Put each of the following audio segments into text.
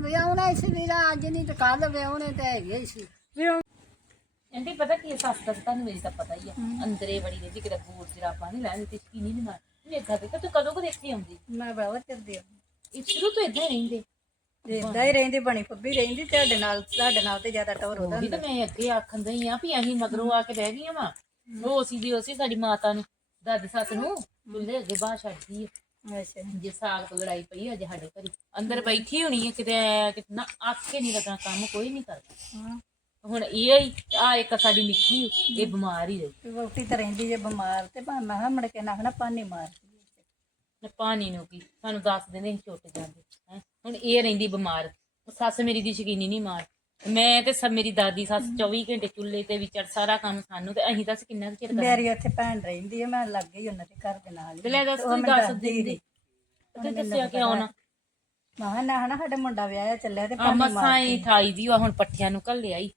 ਵਿਆਹਣਾ ਸੀ ਵੀਰਾ ਅੱਜ ਨਹੀਂ ਤੇ ਕੱਲ ਵਿਆਹਣੇ ਤੇ ਹੈਗੇ ਹੀ ਸੀ। ਆਂਟੀ ਪਤਾ ਕੀ ਸੱਸ ਦਾ ਤਾਂ ਤੁਹਾਨੂੰ ਮੇਰੀ ਤਾਂ ਪਤਾ ਹੀ ਆ। ਅੰਦਰੇ ਬੜੀ ਰਹਿੰਦੀ ਕਿਤੇ ਬੂਟ ਜਰਾਬਾਂ ਨਹੀਂ ਲੈਂਦੀ ਤੇ ਕੀ ਨਹੀਂ ਮਾਰ ਵੇਖਾ ਤੇ ਤੂੰ ਕਦੋਂ ਕੋ ਦੇਖੀ ਆਉਂਦੀ? ਮੈਂ ਬਾਵਾ ਚਿਰਦੀ ਆ। ਇਹ ਸ਼ੁਰੂ ਤੋਂ ਇਦਾਂ ਹੀ ਰਹਿੰਦੇ। ਤੇ ਏਦਾਂ ਹੀ ਰਹਿੰਦੀ ਬਣੀ ਫੱਬੀ ਰਹਿੰਦੀ ਤੁਹਾਡੇ ਨਾਲ ਤੁਹਾਡੇ ਨਾਲ ਤੇ ਜ਼ਿਆਦਾ ਟੌਰ ਉਹਦਾ ਉਹਦੀ ਤਾਂ ਮੈਂ ਅੱਗੇ ਆਖਣ ਦਈ ਆ ਵੀ ਅਸੀਂ ਮਗਰੋਂ ਆ ਕੇ ਬਹਿ ਗਈਆਂ ਵਾ। ਉਹ ਸੀ ਦੀ ਉਸੇ ਸਾਡੀ ਮਾਤਾ ਨੂੰ ਦਾਦੀ ਸੱਸ ਨੂੰ ਚੁੱਲ੍ਹੇ ਅੱਗੇ ਬਾਹ ਛੱਡਦੀ ਹੈ ਅੱਛਾ। ਜੇ ਸਾਗ ਤੋਂ ਲੜਾਈ ਪਈ ਅਜੇ ਸਾਡੇ ਘਰੇ। ਅੰਦਰ ਬੈਠੀ ਹੋਣੀ ਹੈ ਕਿਤੇ ਕਿਤਨਾ ਆਕੇ ਨਹੀਂ ਲੱਗਣਾ ਕੰਮ ਕੋਈ ਨਹੀਂ ਕਰਦਾ। ਹਾਂ। ਹੁਣ ਇਹ ਹੀ ਆ ਇੱਕ ਸਾਡੀ ਨਿੱਕੀ ਇਹ ਬਿਮਾਰ ਹੀ ਰਹੀ। ਵਹੁਟੀ ਤਾਂ ਰਹਿੰਦੀ ਜੇ ਬਿਮਾਰ ਤੇ ਮੈਂ ਮੈਂ ਕਿਹਾ ਮੁੜ ਕੇ ਨਾ ਹਨਾ ਪਾਣੀ ਮਾਰ ਤੇ ਪਾਣੀ ਨੂੰ ਕੀ ਸਾਨੂੰ ਦੱਸ ਦਿੰਦੇ ਛੁੱਟ ਜਾਂਦੇ। ਹੈਂ? ਹੁਣ ਇਹ ਰਹਿੰਦੀ ਬਿਮਾਰ ਸੱਸ ਮੇਰੀ ਦੀ ਸ਼ਕੀਨੀ ਨਹੀਂ ਮਾਰ। ਮੈਂ ਤੇ ਸਭ ਮੇਰੀ ਦਾਦੀ ਸੱਸ 24 ਘੰਟੇ ਚੁੱਲ੍ਹੇ ਤੇ ਵਿਚੜ ਸਾਰਾ ਕੰਮ ਸਾਨੂੰ ਤੇ ਅਸੀਂ ਦੱਸ ਕਿੰਨਾ ਕੁ ਚਿਰ ਕਰਾਂਗੇ ਮੇਰੀ ਉੱਥੇ ਭੈਣ ਰਹਿੰਦੀ ਹੈ ਮੈਂ ਲੱਗ ਗਈ ਉਹਨਾਂ ਦੇ ਘਰ ਦੇ ਨਾਲ ਹੀ। ਲੈ ਦੱਸ ਉਹ ਤੂੰ ਮੈਨੂੰ ਦੱਸ ਦੱਸਦੀ ਦਿੰਦੀ। ਤੇ ਦੱਸਿਆ ਕਿ ਆਉਣਾ। ਮੈਂ ਕਿਹਾ ਨਾ ਹਨਾ ਸਾਡਾ ਮੁੰਡਾ ਵਿਆਹਿਆ ਚੱਲਿਆ ਤੇ ਆ ਪਾਣੀ ਮਾਰ ਮਸਾਂ ਹੀ ਥਾਈ ਦੀ ਹੁਣ ਪੱਠਿਆਂ ਨੂੰ ਘੱਲਿਆ ਹੀ।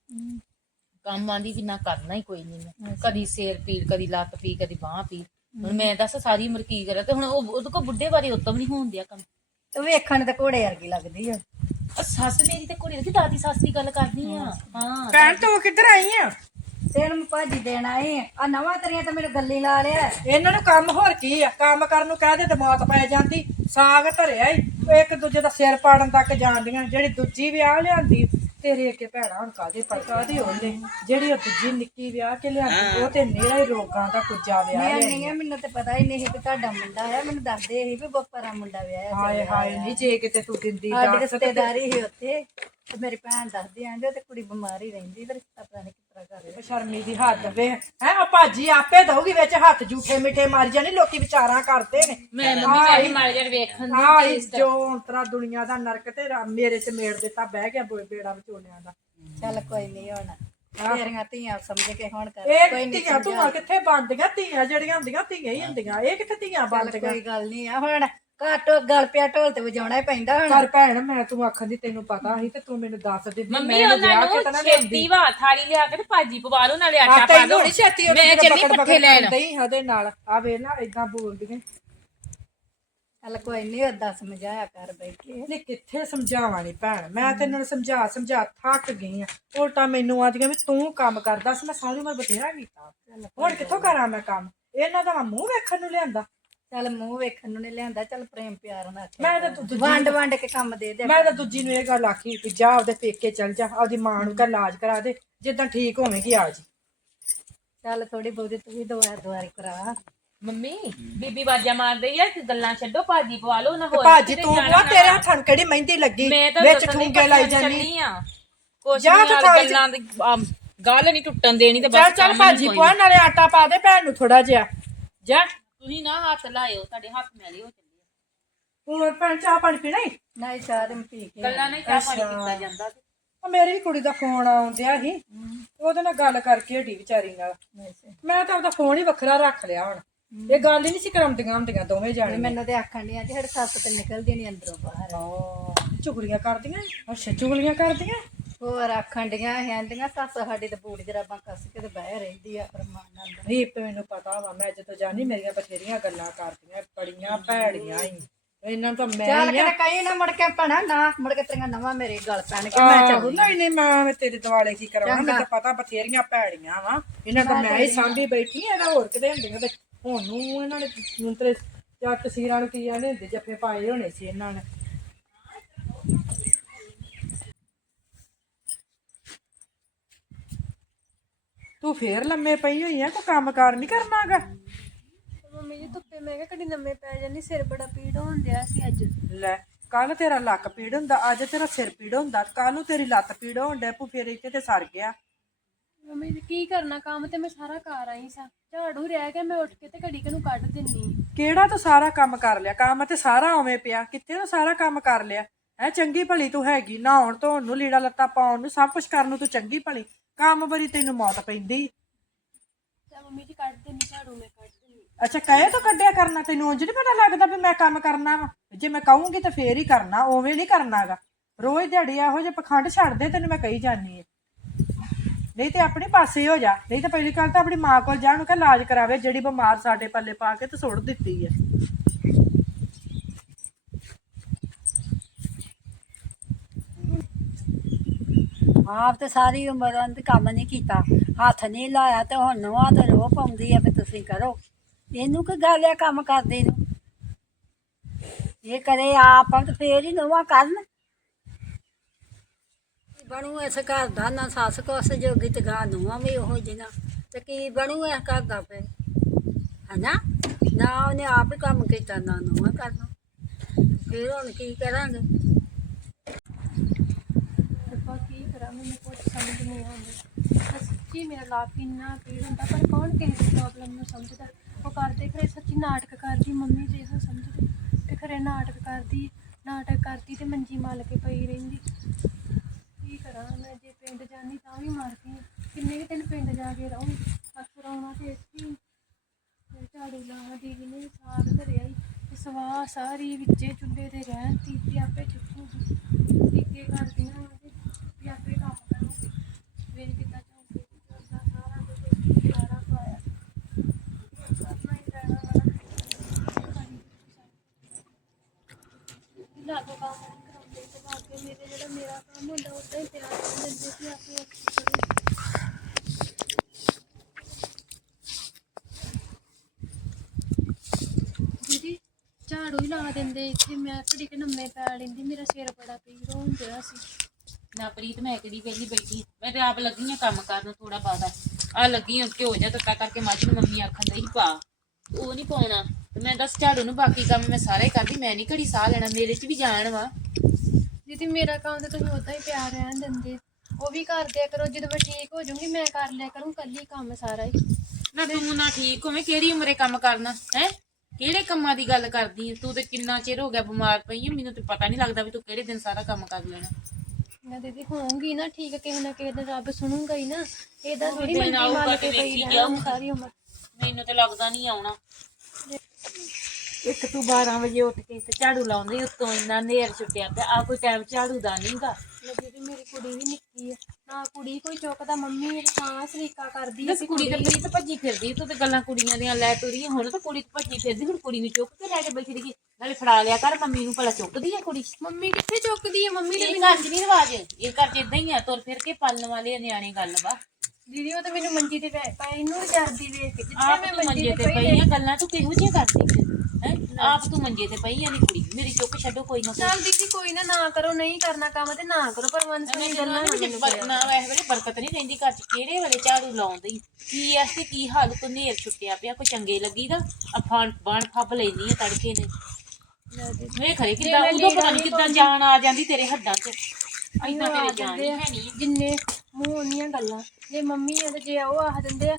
ਕੰਮ ਆਂਦੀ ਵੀ ਨਾ ਕਰਨਾ ਹੀ ਕੋਈ ਨਹੀਂ ਮੈਂ। ਕਦੀ ਸਿਰ ਪੀੜ ਕਦੀ ਲੱਤ ਪੀ ਕਦੀ ਬਾਹ ਪੀ ਹੁਣ ਮੈਂ ਦੱਸ ਸਾਰੀ ਉਮਰ ਕੀ ਕਰਾਂ? ਤੇ ਹੁਣ ਉਹ ਉਹਦੇ ਕੋ ਬੁੱਢੇ ਬਾਰੇ ਉਤਮ ਨਹੀਂ ਹੋਣ ਦਿਆ ਕੰਮ। ਤੇ ਵੇਖਣ ਤੇ ਘੋੜੇ ਵਰਗੀ ਲੱਗਦੀ ਆ। ਸੱਸ ਮੇਰੀ ਤੇ ਕੁੜੀ ਦੀ ਦਾਦੀ ਸੱਸ ਦੀ ਗੱਲ ਕਰਦੀ ਆ। ਹਾਂ। ਭੈਣ ਤੂੰ ਕਿੱਧਰ ਆਈ ਆ? ਤੈਨੂੰ ਭਾਜੀ ਦੇਣਾ ਏ ਆ। ਨਵਾਂ ਤਰੀਆਂ ਤਾਂ ਮੈਨੂੰ ਗੱਲੀ ਲਾ ਲਿਆ। ਇਹਨਾਂ ਨੂੰ ਕੰਮ ਹੋਰ ਕੀ ਆ? ਕੰਮ ਕਰਨ ਨੂੰ ਕਹਦੇ ਤੇ ਮੌਤ ਪੈ ਜਾਂਦੀ ਸਾਗ ਧਰਿਆ ਈ। ਇੱਕ ਦੂਜੇ ਦਾ ਸਿਰ ਪਾੜਨ ਤੱਕ ਜਾਂਦੀਆਂ ਜਿਹੜੀ ਦੂਜੀ ਵਿਆਹ ਲਿਆਂਦੀ ਤੇਰੇ ਕੇ ਭੈਣਾ ਹੁਣ ਕਾਦੇ ਪਰ ਕਾਦੇ ਉਹਨੇ ਜਿਹੜੀ ਉਹ ਦੂਜੀ ਨਿੱਕੀ ਵਿਆਹ ਕੇ ਲਿਆਂਦੀ ਉਹ ਤੇ ਨੇੜਾ ਹੀ ਰੋਗਾਂ ਦਾ ਕੁੱਜਾ ਵਿਆਹ ਲਿਆਈ ਨਹੀਂ ਆ। ਮੈਨੂੰ ਤੇ ਪਤਾ ਹੀ ਨਹੀਂ ਸੀ ਕਿ ਤੁਹਾਡਾ ਮੁੰਡਾ ਹੈ ਮੈਨੂੰ ਦੱਸਦੇ ਸੀ ਵੀ ਬੱਪਰਾ ਮੁੰਡਾ ਵਿਆਹਿਆ ਹਾਏ ਹਾਏ ਨਹੀਂ ਜੇ ਕਿਤੇ ਤੂੰ ਦਿੰਦੀ ਸਾਡੀ ਰਿਸ਼ਤੇਦਾਰੀ ਸੀ ਉੱਥੇ ਤੇ ਮੇਰੀ ਭੈਣ ਦੱਸਦੀ ਆਂਦੇ ਤੇ ਕੁੜੀ ਬਿਮਾਰ ਹੀ ਰਹਿੰਦੀ ਤੇ ਰਿਸ਼ਤਾ ਪਤਾ ਨਹੀਂ ਸ਼ਰਮੀ ਦੀ ਹੱਦ ਵੇ ਹੈ ਆ ਭਾਜੀ ਆਪੇ ਦਊਗੀ ਵਿੱਚ ਹੱਥ ਝੂਠੇ ਮਿੱਠੇ ਮਾਰ ਜਾਣੀ ਲੋਕੀ ਵਿਚਾਰਾਂ ਕਰਦੇ ਨੇ। ਮੈਂ ਮੰਮੀ ਕਹਿੰਦੀ ਮਾਰ ਜੜ ਵੇਖਣ ਦੀ ਆਹ ਜੋ ਅੰਤਰਾ ਦੁਨੀਆ ਦਾ ਨਰਕ ਤੇ ਮੇਰੇ ਚ ਮੇੜ ਦਿੱਤਾ ਬਹਿ ਗਿਆ ਬੇੜਾ ਵਿਚੋਲਿਆਂ ਦਾ। ਚੱਲ ਕੋਈ ਨਹੀਂ ਹੋਣਾ ਤੇਰੀਆਂ ਧੀਆਂ ਸਮਝ ਕੇ ਹੁਣ ਕਰ ਇਹ ਕੋਈ ਨਹੀਂ ਧੀਆਂ ਧੂਆਂ ਕਿੱਥੇ ਬਣਦੀਆਂ? ਧੀਆਂ ਜਿਹੜੀਆਂ ਹੁੰਦੀਆਂ ਧੀਆਂ ਹੀ ਹੁੰਦੀਆਂ। ਇਹ ਕਿੱਥੇ ਧੀਆਂ ਬਣਦੀਆਂ? ਕੋਈ ਗੱਲ ਨਹੀਂ ਆ ਹੁਣ। ਘਾਟੋ ਗਲ ਪਿਆ ਢੋਲ ਤੇ ਵਜਾਉਣਾ ਹੀ ਪੈਂਦਾ ਹੁਣ। ਘਰ ਭੈਣ ਮੈਂ ਤੂੰ ਆਖਣ ਦੀ ਤੈਨੂੰ ਪਤਾ ਸੀ ਤੇ ਤੂੰ ਮੈਨੂੰ ਦੱਸ ਦਿੱਤੀ। ਮੰਮੀ ਮੈਂ ਉਹਨਾਂ ਵਿਆਹ ਕੇ ਤਾਂ ਨੂੰ ਨਾ ਛੇਤੀ ਵਾ ਥਾਲੀ ਲਿਆ ਕੇ ਤੇ ਭਾਜੀ ਪਵਾ ਲਓ ਨਾਲੇ ਆਟਾ ਪਾ ਛੇਤੀ ਮੈਂ ਚੱਲੀ ਪੱਠੇ ਲੈਣ। ਦਈ ਉਹਦੇ ਨਾਲ। ਆ ਵੇ ਨਾ ਇਦਾਂ ਬੋਲਦੀਆਂ। ਚੱਲ ਕੋਈ ਨਹੀਂ ਓਦਾਂ ਸਮਝਾਇਆ ਕਰ ਬੈਠੇ। ਨਹੀਂ ਕਿੱਥੇ ਸਮਝਾਵਾਂ ਨੀ ਭੈਣ? ਮੈਂ ਤੈਨੂੰ ਨਾਲ ਸਮਝਾ ਸਮਝਾ ਥੱਕ ਗਈ ਆ। ਉਲਟਾ ਮੈਨੂੰ ਆਦੀਆਂ ਵੀ ਤੂੰ ਕੰਮ ਕਰਦਾ ਸੀ ਮੈਂ ਸਾਰੀ ਉਮਰ ਬਥੇਰਾ ਕੀਤਾ। ਹੁਣ ਕਿੱਥੋਂ ਕਰਾਂ ਮੈਂ ਕੰਮ? ਇਹਨਾਂ ਦਾ ਮੈਂ ਮੂੰਹ ਵੇਖਣ ਨੂੰ ਲਿਆਂਦਾ। ਚੱਲ ਮੂੰਹ ਵੇਖਣ ਨੂੰ ਨਹੀਂ ਲਿਆਂਦਾ ਚੱਲ ਪ੍ਰੇਮ ਪਿਆਰ ਨਾਲ ਆਖਿਆ ਮੈਂ ਤਾਂ। ਦੂਜੀ- ਵੰਡ ਵੰਡ ਕੇ ਕੰਮ ਦੇ ਦੇ ਮੈਂ ਤਾਂ ਦੂਜੀ ਨੂੰ ਇਹ ਗੱਲ ਆਖੀ ਵੀ ਜਾ ਆਪਦੇ ਪੇਕੇ ਚਲ ਜਾ ਆਪਦੀ ਮਾਂ ਨੂੰ ਕਹ ਇਲਾਜ ਕਰਾ ਦੇ ਜਿੱਦਾਂ ਠੀਕ ਹੋਵੇਗੀ ਆ ਜੀ। ਚੱਲ ਥੋੜੀ ਬਹੁਤੀ ਤੂੰ ਵੀ ਦਵਾ ਦਵਾਈ ਕਰਾ। ਮੰਮੀ ਬੀਬੀ ਬਾਜਾ ਮਾਰਦੇ ਯਾਰ ਤੇ ਗੱਲਾਂ ਛੱਡੋ ਭਾਜੀ ਪਵਾ ਲਓ ਨਾ ਹੋਰ ਭਾਜੀ ਕਿਤੇ ਤੂੰ ਜਾਣਾ। ਤੇਰੇ ਹੱਥਾਂ ਨੂੰ ਕਿਹੜੀ ਮਹਿੰਦੀ ਲੱਗੀ? ਮੈਂ ਤਾਂ ਵਿੱਚ ਦੱਸਣ ਦੀ ਠੂੰਗੇ ਲਾਈ ਜਾਨੀ। ਚੱਲੀ ਆ। ਕੁਛ ਜਾ ਤੂੰ ਯਾਰ ਥਾਲੀ ਚ- ਗੱਲਾਂ ਦੀ ਆਮ, ਗੱਲ ਨਹੀਂ ਟੁੱਟਣ ਦੇਣੀ ਤੇ ਚੱਲ ਬਸ ਚੱਲ ਕੰਮ ਭਾਜੀ ਪੁਆ ਨਾਲੇ ਆਟਾ ਪਾ ਦੇ ਭੈਣ ਨੂੰ ਥੋੜਾ ਜਿਹਾ। ਜਾ। ਤੁਸੀਂ ਨਾ ਹੱਥ ਲਾਇਓ ਤੁਹਾਡੇ ਹੱਥ ਮੈਲੇ ਹੋ ਚੱਲੇ। ਹੋਰ ਭੈਣ ਚਾਹ ਪਾਣੀ ਪੀਣਾ ਈ? ਨਹੀਂ ਚਾਹ ਤੇ ਮੈਂ ਪੀ ਕੇ ਗੱਲਾਂ ਨਹੀਂ ਚਾਹ ਪਾਣੀ ਕੀਤਾ ਜਾਂਦਾ ਤੇ। ਉਹ ਮੇਰੀ ਵੀ ਕੁੜੀ ਦਾ ਫੋਨ ਆਉਂਦਿਆ ਸੀ। ਉਹਦੇ ਨਾਲ ਗੱਲ ਕਰਕੇ ਹਟੀ ਵਿਚਾਰੀ ਨਾਲ। ਮੈਂ ਤਾਂ ਉਹਦਾ ਫੋਨ ਹੀ ਵੱਖਰਾ ਰੱਖ ਲਿਆ ਹੁਣ। ਇਹ ਗੱਲ ਹੀ ਨਹੀਂ ਸੀ ਕਰਾਉਂਦੀਆਂ ਹੁੰਦੀਆਂ ਦੋਵੇਂ ਜਾਣੇ ਮੈਨੂੰ ਤੇ ਆਖਣ ਦੀ ਅੱਜ ਸਾਡੇ ਸੱਸ ਤੇ ਨਿਕਲਦੀ ਨਹੀਂ ਅੰਦਰੋਂ ਬਾਹਰ। ਚੁਗਲੀਆਂ ਕਰਦੀਆਂ ਅੱਛਾ ਚੁਗਲੀਆਂ ਕਰਦੀਆਂ? ਹੋਰ ਆਖਣ ਡੀਆਂ ਕਹਿੰਦੀਆਂ ਸੱਸ ਸਾਡੀ ਤੇ ਬੂਟ ਜਰਾਬਾਂ ਕੱਸ ਕੇ ਤੇ ਬਹਿ ਰਹਿੰਦੀ ਆ ਨਾਲ ਨਹੀਂ ਤੇ ਮੈਨੂੰ ਪਤਾ ਵਾ ਮੈਂ ਜਦੋਂ ਜਾਣੀ ਮੇਰੀਆਂ ਬਥੇਰੀਆਂ ਗੱਲਾਂ ਕਰਦੀਆਂ ਬੜੀਆਂ ਭੈੜੀਆਂ ਹੀ। ਇਹਨਾਂ ਤਾਂ ਮੈਂ ਚੱਲ ਕਿਤੇ ਕਹੀ ਨਾ ਮੁੜ ਕੇ ਭਣਾ ਨਾ ਮੁੜ ਕੇ ਤੇਰੀਆਂ ਨਵਾਂ ਮੇਰੇ ਗਲ ਪੈਣ ਕੇ ਮੈਂ ਆਹੋ, ਨਹੀਂ ਨਹੀਂ ਮੈਂ ਤੇਰੇ ਦਿਵਾਲੇ ਕੀ ਕਰਾਉਣਾ ਮੈਨੂੰ ਤਾਂ ਪਤਾ ਬਥੇਰੀਆਂ ਭੈੜੀਆਂ ਵਾ। ਇਹਨਾਂ ਤਾਂ ਮੈਂ ਹੀ ਸਾਂਭੀ ਬੈਠੀ ਆ ਇਹਦਾ ਹੋਰ ਕਿਤੇ ਹੁੰਦੀਆਂ ਤੇ ਹੁਣ ਨੂੰ ਇਹਨਾਂ ਨੇ ਹੁਣ ਤੇਰੇ ਚੱਕ ਸੀਰਾਂ ਨੂੰ ਕੀ ਆਨੇ ਹੁੰਦੇ ਜੱਫੇ ਪਾਏ ਹੋਣੇ ਸੀ ਇਹਨਾਂ ਨੇ। ਤੂੰ ਫੇਰ ਲੰਮੇ ਪਈ ਹੋਈ ਆ ਕੋਈ ਕੰਮ ਕਾਰ ਨਹੀਂ ਕਰਨਾਗਾ ਮੰਮੀ ਜੀ ਧੁੱਪੇ ਮੈਂ ਕਿਹਾ ਕਦੀ ਨੰਮੇ ਪੈ ਜਾਂਦੀ ਸਿਰ ਬੜਾ ਪੀੜ ਹੋਣ ਡਿਆ ਸੀ ਅੱਜ। ਲੈ ਕੱਲ ਤੇਰਾ ਲੱਕ ਪੀੜ ਹੁੰਦਾ ਅੱਜ ਤੇਰਾ ਸਿਰ ਪੀੜ ਹੁੰਦਾ ਕੱਲ ਨੂੰ ਤੇਰੀ ਲੱਤ ਪੀੜ ਹੋਣ ਡੈ ਪੂ ਫੇਰ ਇੱਥੇ ਤੇ ਸਰ ਗਿਆ। ਮੰਮੀ ਜੀ ਕੀ ਕਰਨਾ ਕੰਮ ਤੇ ਮੈਂ ਸਾਰਾ ਕਰ ਆਈ ਸਾਂ। ਝਾੜੂ ਰਹਿ ਗਿਆ ਮੈਂ ਉੱਠ ਕੇ ਤੇ ਘੜੀ ਕੁ ਨੂੰ ਕੱਢ ਦਿੰਨੀ। ਕਿਹੜਾ ਤੂੰ ਸਾਰਾ ਕੰਮ ਕਰ ਲਿਆ? ਕੰਮ ਤੇ ਸਾਰਾ ਉਵੇਂ ਪਿਆ ਕਿੱਥੇ ਤੂੰ ਸਾਰਾ ਕੰਮ ਕਰ ਲਿਆ? ਐ ਚੰਗੀ ਭਲੀ ਤੂੰ ਹੈਗੀ ਨਹਾਉਣ ਧੋਣ ਨੂੰ ਲੀੜਾ ਲੱਤਾ ਪਾਉਣ ਨੂੰ ਸਭ ਕੁਝ ਕਰਨ ਨੂੰ ਤੂੰ ਚੰਗੀ ਭਲੀ। ਕੰਮ ਬਰੀ ਤੈਨੂੰ ਮੌਤ ਪੈਂਦੀ। ਤੇ ਮੰਮੀ ਜੀ ਕੱਢ ਦਿੰਨੀ ਝਾੜੂ ਮੈਂ ਕੱਢ ਦਿੰਨੀ ਅੱਛਾ ਕਹੇ ਤਾਂ ਕੱਢਿਆ ਕਰਨਾ ਤੈਨੂੰ ਉਂਝ ਨਹੀਂ ਪਤਾ ਲੱਗਦਾ ਵੀ ਮੈਂ ਕੰਮ ਕਰਨਾ ਵਾ? ਜੇ ਮੈਂ ਕਹੂੰਗੀ ਤਾਂ ਫੇਰ ਹੀ ਕਰਨਾ ਉਵੇਂ ਨਹੀਂ ਕਰਨਾਗਾ। ਰੋਜ਼ ਦਿਹਾੜੀ ਇਹੋ ਜਿਹੇ ਪਖੰਡ ਛੱਡ ਦੇ ਤੈਨੂੰ ਮੈਂ ਕਹੀ ਜਾਨੀ ਹੈ ਨਹੀਂ ਤੇ ਆਪਣੇ ਪਾਸੇ ਹੋ ਜਾ ਨਹੀਂ ਤਾਂ ਪਹਿਲੀ ਗੱਲ ਤਾਂ ਆਪਣੀ ਮਾਂ ਕੋਲ ਜਾ ਉਹਨੂੰ ਕਹ ਇਲਾਜ ਕਰਾਵੇ ਜਿਹੜੀ ਬਿਮਾਰ ਸਾਡੇ ਪੱਲੇ ਪਾ ਕੇ ਤੇ ਸੁੱਟ ਦਿੱਤੀ ਹੈ ਆਪ ਤੇ ਸਾਰੀ ਉਮਰ ਉਹਨੇ ਕੰਮ ਨਹੀਂ ਕੀਤਾ। ਹੱਥ ਨਹੀਂ ਲਾਇਆ ਤੇ ਹੁਣ ਨਵਾਂ ਤੇ ਰੋ ਪਾਉਂਦੀ ਆ ਵੀ ਤੁਸੀਂ ਕਰੋ। ਇਹਨੂੰ ਕੀ ਗੱਲ ਆ ਕੰਮ ਕਰਦੇ ਨੂੰ? ਇਹ ਕਰੇ ਆਪ ਤੇ ਫੇਰ ਹੀ ਨਵਾਂ ਕਰਨ। ਬਣੂ ਇਸ ਘਰ ਦਾ? ਨਾ ਸੱਸ ਕੋਸ ਜੋਗੀ ਤੇ ਗਾ ਨੂੰਹਾਂ ਵੀ ਉਹੋ ਜਿਹਾ ਤੇ ਕੀ ਬਣੂ ਇਸ ਘਰ ਦਾ ਫੇਰ? ਹਨਾ? ਨਾ ਉਹਨੇ ਆਪ ਹੀ ਕੰਮ ਕੀਤਾ, ਨਾ ਨੂੰਹਾਂ ਕਰਨਾ। ਫੇਰ ਹੁਣ ਕੀ ਕਰਾਂਗੇ ਰੱਬਾ ਕੀ ਕਰਾਂ ਮੈਨੂੰ ਕੁਝ ਸਮਝ ਨਹੀਂ ਆਉਂਦੀ। ਸੱਚੀ ਮੇਰਾ ਲੱਕ ਇੰਨਾ ਪੀੜ ਹੁੰਦਾ, ਪਰ ਕੌਣ ਕਿਸੇ ਦੀ ਪ੍ਰੋਬਲਮ ਨੂੰ ਸਮਝਦਾ? ਉਹ ਕਰਦੇ ਖਰੇ ਸੱਚੀ ਨਾਟਕ ਕਰਦੀ, ਮੰਮੀ ਜੇ ਇਹੋ ਸਮਝਦੇ। ਕਿ ਖਰੇ ਨਾਟਕ ਕਰਦੀ ਨਾਟਕ ਕਰਦੀ ਤੇ ਮੰਜੀ ਮਲ ਕੇ ਪਈ ਰਹਿੰਦੀ। ਕੀ ਕਰਾਂ ਮੈਂ, ਜੇ ਪਿੰਡ ਜਾਨੀ ਤਾਂ ਵੀ ਮਰਦੀ ਕਿੰਨੇ ਕੁ ਦਿਨ ਪਿੰਡ ਜਾ ਕੇ ਰਹੂੰ? ਅਕਸਰ ਆਉਣਾ ਤੇ ਇੱਥੇ ਝਾੜੂ ਲਾਉਣਾ ਦੀਦੀ ਨੇ ਵੀ ਸਾਗ ਧਰਿਆ ਹੀ ਤੇ ਸਵਾਹ ਸਾਰੀ ਵਿੱਚੇ ਚੁੱਲ੍ਹੇ ਤੇ ਰਹਿਣ ਤੀ ਤੇ ਆਪੇ ਚੁੱਕੂਗੀ। ਟਿੱਕੇ ਕਰਦੀਆਂ ਉਹਦੇ ਵੀ ਆਪੇ ਕੰਮ ਕਰੂਗੀ ਮੇਰੇ ਕਿੱਦਾਂ ਚੌਂਕੇ ਚ ਚੱਲਦਾ ਸਾਰਾ ਕੁਝ ਸਾਰਾ ਪਾਇਆ ਕਰਨਾ ਹੀ ਰਹਿਣਾ ਵਾ। ਲਾਗੋ ਕੰਮ ਨਹੀਂ ਕਰਾਉਂਦੇ ਤੇ ਬਾਕੀ ਮੇਰੇ ਜਿਹੜਾ ਮੇਰਾ ਕੰਮ ਹੁੰਦਾ ਉਦਾਂ ਹੀ ਤਿਆਰ ਕਰ ਦਿੰਦੇ ਝਾੜੂ ਹੀ ਲਾ ਦਿੰਦੇ ਇੱਥੇ ਮੈਂ ਘੜੀ ਕੇ ਨੰਮੇ ਪੈ ਲੈਂਦੀ ਮੇਰਾ ਸਿਰ ਬੜਾ ਪੀੜ ਹੋਣ ਡਿਆ ਸੀ। ਨਾ ਪ੍ਰੀਤ ਮੈਂ ਕਿਹੜੀ ਵੇਲੀ ਬੈਠੀ ਮੈਂ ਤੇ ਆਪ ਲੱਗੀ ਆ ਕੰਮ ਕਰਨ ਥੋੜਾ ਬਾਦਾ ਆ ਲੱਗੀ ਘਿਓ ਜਾ ਤੱਤਾ ਕਰਕੇ ਮੱਝ ਨੂੰ ਮੰਮੀ ਆਖਣ ਦਈ ਪਾ ਉਹ ਨਹੀਂ ਪਾਉਣਾ। ਤੇ ਮੈਂ ਦੱਸ ਝਾੜੂ ਨੂੰ ਬਾਕੀ ਕੰਮ ਮੈਂ ਸਾਰਾ ਕਰਦੀ ਮੈਂ ਨਹੀਂ ਘੜੀ ਸਾਹ ਲੈਣਾ ਮੇਰੇ 'ਚ ਵੀ ਜਾਣ ਵਾ। ਦੀਦੀ ਮੇਰਾ ਕੰਮ ਤੇ ਤੁਸੀਂ ਉਦਾਂ ਹੀ ਪਿਆ ਰਹਿਣ ਦਿੰਦੇ। ਉਹ ਵੀ ਕਰ ਦਿਆ ਕਰੋ ਜਦੋਂ ਮੈਂ ਠੀਕ ਹੋ ਜਾਊਂਗੀ ਮੈਂ ਕਰ ਲਿਆ ਕਰੂੰ ਕੱਲੀ ਕੰਮ ਸਾਰਾ ਹੀ। ਨਾ ਤੂੰ ਨਾ ਠੀਕ ਹੋਵੇਂ ਕਿਹੜੀ ਉਮਰੇ ਕੰਮ ਕਰਨਾ ਹੈ? ਕਿਹੜੇ ਕੰਮਾਂ ਦੀ ਗੱਲ ਕਰਦੀ ਆਂ? ਤੂੰ ਤੇ ਕਿੰਨਾ ਚਿਰ ਹੋ ਗਿਆ ਬਿਮਾਰ ਪਈ ਆ? ਮੈਨੂੰ ਤੇ ਪਤਾ ਨਹੀਂ ਲੱਗਦਾ ਵੀ ਤੂੰ ਕਿਹੜੇ ਦਿਨ ਸਾਰਾ ਕੰਮ ਕਰ ਲੈਣਾ। ਮੈਂ ਦੀਦੀ ਹੋਊਂਗੀ ਨਾ ਠੀਕ ਕਿਸੇ ਨਾ ਕਿਸੇ ਦਿਨ ਰੱਬ ਸੁਣੂਗਾ ਹੀ ਨਾ। ਇਹਦਾ ਥੋੜੀ ਆਊਗਾ ਮਾਰ ਕੇ ਪਈ ਜਾਊਗਾ। ਸਾਰੀ ਉਮਰ। ਮੈਨੂੰ ਤੇ ਲੱਗਦਾ ਨਹੀਂ ਆਉਣਾ। ਇੱਕ ਤੂੰ 12 ਵਜੇ ਉੱਠ ਕੇ ਤੇ ਝਾੜੂ ਲਾਉਂਦੀ ਉੱਤੋਂ ਇੰਨਾ ਨੇਰ ਛੁੱਟਿਆ ਪਿਆ। ਆ ਕੋਈ ਟਾਈਮ ਝਾੜੂ ਦਾ ਨਹੀਂਗਾ ਮੈਂ ਦੀਦੀ ਮੇਰੀ ਕੁੜੀ ਵੀ ਨਿੱਕੀ ਆ। ਨਾ ਕੁੜੀ ਕੋਈ ਚੁੱਕਦਾ ਮੰਮੀ ਤਾਂ ਸਰੀਕਾ ਕਰਦੀ ਆ ਦੱਸ ਕੁੜੀ ਤੇ ਪ੍ਰੀਤ ਭੱਜੀ ਫਿਰਦੀ ਤੂੰ ਤੇ ਗੱਲਾਂ ਕੁੜੀਆਂ ਦੀਆਂ ਲੈ ਤੁਰੀ ਹੁਣ ਤਾਂ ਕੁੜੀ ਭੱਜੀ ਫਿਰਦੀ ਹੁਣ ਕੁੜੀ ਨੂੰ ਚੁੱਕ ਕੇ ਲੈ ਕੇ ਬੈਠੀ ਰਹੀ ਨਾਲੇ ਫੜਾ ਲਿਆ ਕਰ ਮੰਮੀ ਨੂੰ ਭਲਾ ਚੁੱਕਦੀ ਆ ਕੁੜੀ। ਮੰਮੀ ਕਿੱਥੇ ਚੁੱਕਦੀ ਆ? ਮੰਮੀ ਇਹ ਘਰ 'ਚ ਨਹੀਂ ਰਿਵਾਜ ਇਹ ਘਰ 'ਚ ਇਦਾਂ ਹੀ ਆ ਤੁਰ ਫਿਰ ਕੇ ਪਾਲਣ ਵਾਲੇ ਆ ਨਿਆਣੇ ਗੱਲ ਵਾ। ਦੀਦੀ ਉਹ ਤਾਂ ਮੈਨੂੰ ਮੰਜੀ ਤੇ ਪੈ ਪਈ ਨੂੰ ਜਰਦੀ ਵੇਖ ਕੇ। ਜਿੱਥੇ ਆਪ ਮੈਂ ਤੂੰ ਮੰਜੇ ਤੇ ਪਈ ਆ ਗੱਲਾਂ ਤੂੰ ਕਿਹੋ ਜਿਹੀਆਂ ਕਰਦੀ ਹੈ? ਆਪ ਤੂੰ ਮੰਜੇ ਤੇ ਪਈ ਆ ਨੀ ਕੁੜੀ। ਮੇਰੀ ਚੁੱਕ ਛੱਡੋ ਕੋਈ ਨਾ ਕੋਈ ਚੱਲ ਦੀਦੀ ਕੋਈ ਨਾ ਨਾ ਕਰੋ ਨਹੀਂ ਕਰਨਾ ਕੰਮ ਤੇ ਨਾ ਕਰੋ ਪਰ ਮਨ ਸੁਣੀ ਗੱਲਾਂ ਗੱਲਾਂ ਨਹੀਂ ਬਰਕਨਾ ਇਸ ਵੇਲੇ ਬਰਕਤ ਨਹੀਂ ਰਹਿੰਦੀ ਘਰ 'ਚ। ਕਿਹੜੇ ਵੇਲੇ ਝਾੜੂ ਲਾਉਂਦੀ? ਕੀ ਐ ਤੇ ਕੀ ਹਾਲ? ਤੋਂ ਨੇਰ ਛੁੱਟਿਆ ਪਿਆ ਕੋਈ ਚੰਗੇ ਲੱਗੀ ਦਾ ਅਫਾਨ ਬਾਣ ਫੱਬ ਲੈਂਦੀ ਆ ਤੜਕੇ ਨੇ ਵੇ ਖਰੇ ਕਿੱਦਾਂ ਉਦੋਂ ਪਤਾ ਨਹੀਂ ਕਿੱਦਾਂ ਜਾਨ ਆ ਜਾਂਦੀ ਤੇਰੇ ਹੱਡਾਂ 'ਚ। ਐਦਾਂ ਤੇਰੇ ਜਾਨ ਹੀ ਹੈ ਨਹੀਂ ਜਿੰਨੇ ਮੂੰਹ ਉਹਨੀਆਂ ਗੱਲਾਂ। ਜੇ ਮੰਮੀ ਆ ਤੇ ਜੇ ਉਹ ਆਖ ਦਿੰਦੇ ਆ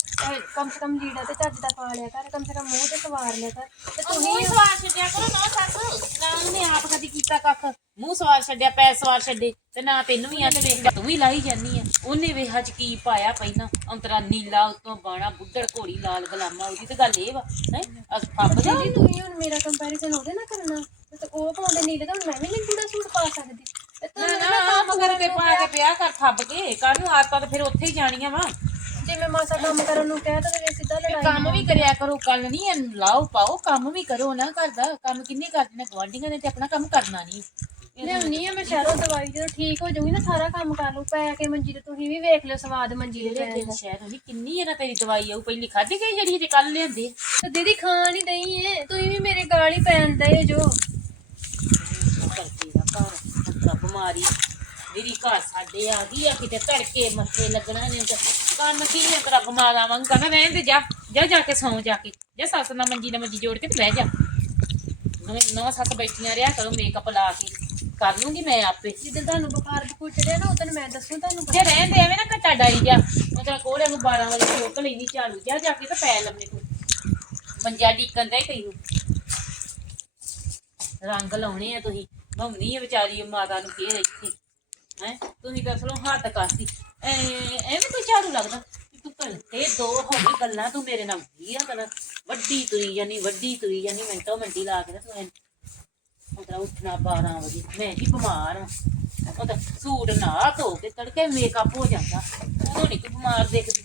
ਕਮ ਸੇ ਕਮ ਲੀੜਾ ਤੇ ਚੱਜ ਦਾ ਪਾ ਲਿਆ ਕਰ ਕਮ ਸੇ ਕਮ ਮੂੰਹ ਤੇ ਸਵਾਰ ਲਿਆ ਕਰ। ਤੇ ਮੂੰਹ ਤੁਸੀਂ ਸਵਾਰ ਛੱਡਿਆ ਕਰੋ ਨਾ ਸੱਸ। ਨਾ ਉਹਨੇ ਆਪ ਕਦੀ ਕੀਤਾ ਕੱਖ। ਮੂੰਹ ਸਵਾਰ ਛੱਡਿਆ ਪੈਰ ਸਵਾਰ ਛੱਡੇ ਤੇ ਨਾ ਤੈਨੂੰ ਵੀ ਆ ਤੇ ਵੇਖ ਤੂੰ ਵੀ ਲਾਈ ਜਾਨੀ ਆ। ਉਹਨੇ ਵੇਖਾ ਚ ਕੀ ਪਾਇਆ ਪਹਿਲਾਂ ਅੰਤਰਾ ਨੀਲਾ ਉਤੋਂ ਬਾਣਾ ਬੁੱਢੜ ਘੋੜੀ ਲਾਲ ਗਲਾਮਾ ਉਹਦੀ ਤੇ ਗੱਲ ਇਹ ਵਾ ਹੈ? ਅਸ ਫੱਬ ਜਾ ਦੀਦੀ ਤੁਸੀਂ ਹੁਣ ਮੇਰਾ ਕੰਪੈਰੀਜ਼ਨ ਉਹਦੇ ਨਾਲ ਕਰਨਾ। ਤੇ ਉਹ ਪਾਉਂਦੇ ਨੀਲੇ ਤਾਂ ਹੁਣ ਮੈਂ ਵੀ ਨੀਲੇ ਦਾ ਸੂਟ ਪਾ ਸਕਦੀ। ਤੇ ਨਾ ਤੁਹਾਨੂੰ ਨਾ ਆਪ ਕਰਕੇ ਪਾ ਕੇ ਪਿਆ ਕਰ ਫੱਬ ਕੇ ਕੱਲ ਨੂੰ ਆਦਤਾਂ ਤੇ ਫਿਰ ਉੱਥੇ ਹੀ ਜਾਣੀਆਂ ਵਾ। ਜੇ ਮੈਂ ਮਾਸਾ ਕੰਮ ਕਰਨ ਨੂੰ ਕਹਿ ਤਾਂ ਫਿਰ ਸਿੱਧਾ ਲੜਾਈ ਕੰਮ ਵੀ ਕਰਿਆ ਕਰੋ ਕੱਲ ਨਹੀਂ ਲਾਓ ਪਾਓ ਕੰਮ ਵੀ ਕਰੋ ਨਾ ਘਰ ਦਾ। ਕੰਮ ਕਿੰਨੇ ਕਰਦੇ ਨੇ ਗਵਾਂਢੀਆਂ ਨੇ ਤੇ ਆਪਣਾ ਕੰਮ ਕਰਨਾ ਨਹੀਂ ਲਿਆਉਣੀ ਆ ਮੈਂ ਸ਼ਹਿਰੋਂ ਦਵਾਈ ਜਦੋਂ ਠੀਕ ਹੋ ਜਾਊਗੀ ਨਾ ਸਾਰਾ ਕੰਮ ਕਰ ਲੂ ਪੈ ਕੇ ਮੰਜੀ ਤੇ ਤੁਸੀਂ ਵੀ ਵੇਖ ਲਿਓ ਸਵਾਦ ਮੰਜੀ ਦੇ ਪੈਣ ਦਾ। ਸ਼ਹਿਰ ਹੁੰਦੀ ਕਿੰਨੀ ਇਹਨਾਂ ਤੇਰੀ ਦਵਾਈ ਆਉ ਪਹਿਲੀ ਖਾਧੀ ਗਈ ਜਿਹੜੀ ਜੇ ਕੱਲ ਲਿਆਂਦੇ? ਤੇ ਦੀਦੀ ਖਾਣ ਹੀ ਦਈ ਏ ਤੁਸੀਂ ਵੀ ਮੇਰੇ ਗਾਲ ਹੀ ਪੈਣ ਦਏ ਜੋ। ਦਾ ਘਰ ਅੰਤਰਾ ਬਿਮਾਰੀ। ਮੇਰੀ ਘਰ ਸਾਡੇ ਆ ਗਈ ਆ ਕਿਤੇ ਧੜਕੇ ਮੱਥੇ ਲੱਗਣਾ ਨੇ ਤੇ ਕੰਮ ਕੀ ਹੈ ਤੇਰਾ ਬਿਮਾਰਾਂ ਵਾਂਗ। ਕਹਿੰਦਾ ਰਹਿਣ ਦੇ ਜਾ ਜਾ ਜਾ ਕੇ ਸੌਂ ਜਾ ਕੇ। ਜਾ ਸੱਸ ਨਾਲ ਮੰਜੀ ਨਾਲ ਮੰਜੀ ਜੋੜ ਕੇ ਤੇ ਬਹਿ ਜਾ। ਨੌ ਸੱਸ ਬੈਠੀਆਂ ਰਿਆ ਕਰੋ ਮੇਕਅਪ ਲਾ ਕੇ। ਕਰ ਲੂੰਗੀ ਮੈਂ ਆਪੇ। ਜਿੱਦਾਂ ਤੁਹਾਨੂੰ ਬੁਖਾਰ ਬਖੂਰ ਚੜਿਆ ਨਾ ਉਦੋਂ ਮੈਂ ਦੱਸੂ ਤੁਹਾਨੂੰ ਜੇ ਰਹਿਣ ਦੇ ਐਵੇਂ ਨਾ ਘਟਾ ਡਾਈ ਜਾ। ਮੈਂ ਤੇਰਾ ਕੋਲੇ ਨੂੰ 12 ਵਜੇ ਚੁੱਕ ਲੈਣੀ ਝਾੜੂ ਜਾ ਜਾ ਕੇ ਤੇ ਪੈ ਲੰਮੇ ਤੂੰ ਮੰਜਾ ਡੀਕਨ ਦਾ ਤੈਨੂੰ। ਰੰਗ ਲਾਉਣੇ ਆ ਤੁਸੀਂ। ਭੰਮਣੀ ਆ ਵਿਚਾਰੀ ਮਾਤਾ ਨੂੰ ਫੇਰ ਇੱਥੇ। ਹੈ? ਤੁਸੀਂ ਦੱਸ ਲਓ ਹੱਦ ਕਰਤੀ। ਐਵੇਂ ਕੋਈ ਝਾੜੂ ਲੱਗਦਾ? ਤੂੰ ਘੰਟੇ ਦੋ ਹੋ ਗੱਲਾਂ ਤੂੰ ਮੇਰੇ ਨਾਲ ਕੀ ਆ ਕਰ ਵੱਡੀ ਤੁਰੀ ਜਾਨੀ, ਵੱਡੀ ਤੁਰੀ ਜਾਨੀ ਮਿੰਟੋ ਮਿੰਟੀ ਲਾ ਕੇ ਨਾ ਤੂੰ ਉਹਦਾ ਉੱਠਣਾ 12 ਵਜੇ। ਮੈਂ ਵੀ ਬਿਮਾਰ ਹਾਂ ਉਹਦਾ ਸੂਟ ਨਾ ਧੋ ਕੇ ਤੜਕੇ ਮੇਕਅਪ ਹੋ ਜਾਂਦਾ। ਉਹ ਨਹੀਂ ਕਿ ਬਿਮਾਰ ਦੇਖਦੀ।